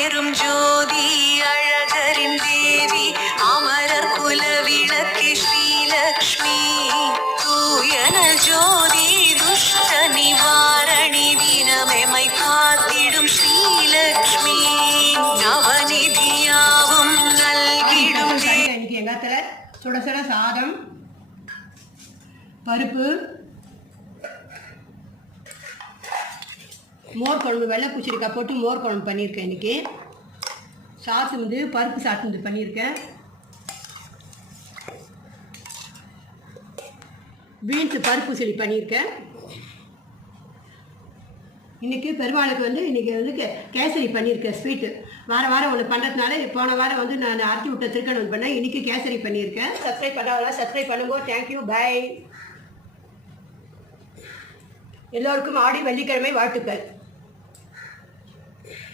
பெரும் ஜோதி அழகரின் தேவி அமரர் குலவிளக்கு ஸ்ரீலக்ஷ்மி தூயன ஜோதி துஷ்ட நிவாரணி தினமெமை காத்திடும் ஸ்ரீலக்ஷ்மி நவநிதியாவும் நல்கிடும் இன்னைக்கு எங்காத்துல சுட சுட சாதம் பருப்பு மோர் குழம்பு வெள்ளை பூச்சரிக்காய் போட்டு மோர் குழம்பு பண்ணியிருக்கேன் இன்றைக்கி. சாத்து வந்து பருப்பு சாத்து வந்து பண்ணியிருக்கேன். பீன்ஸு பருப்பு செடி பண்ணியிருக்கேன். இன்றைக்கி பெருமாளுக்கு வந்து இன்றைக்கி வந்து கேசரி பண்ணியிருக்கேன் ஸ்வீட்டு. வாரம் ஒன்று பண்ணுறதுனால போன வாரம் வந்து நான் அரைச்சி விட்ட திருக்கணம் பண்ணேன். இன்றைக்கி கேசரி பண்ணியிருக்கேன். சப்ஸ்கிரைப் பண்ணாதான் சப்ஸ்கிரைப் பண்ணுங்க. Thank you, bye. எல்லோருக்கும் ஆடி வெள்ளிக்கிழமை வாழ்த்துக்கள்.